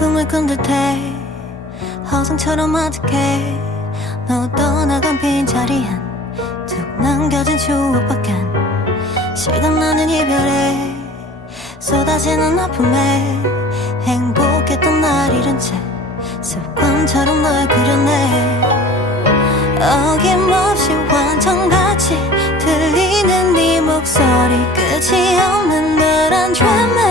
꿈을 꾼 듯해 허상처럼 어떡해 너 떠나간 빈자리엔 툭 남겨진 추억밖엔 시간나는 이별에 쏟아지는 아픔에 행복했던 날 잃은 채 습관처럼 널 그려내 어김없이 완전같이 들리는 네 목소리 끝이 없는 널 안 죄매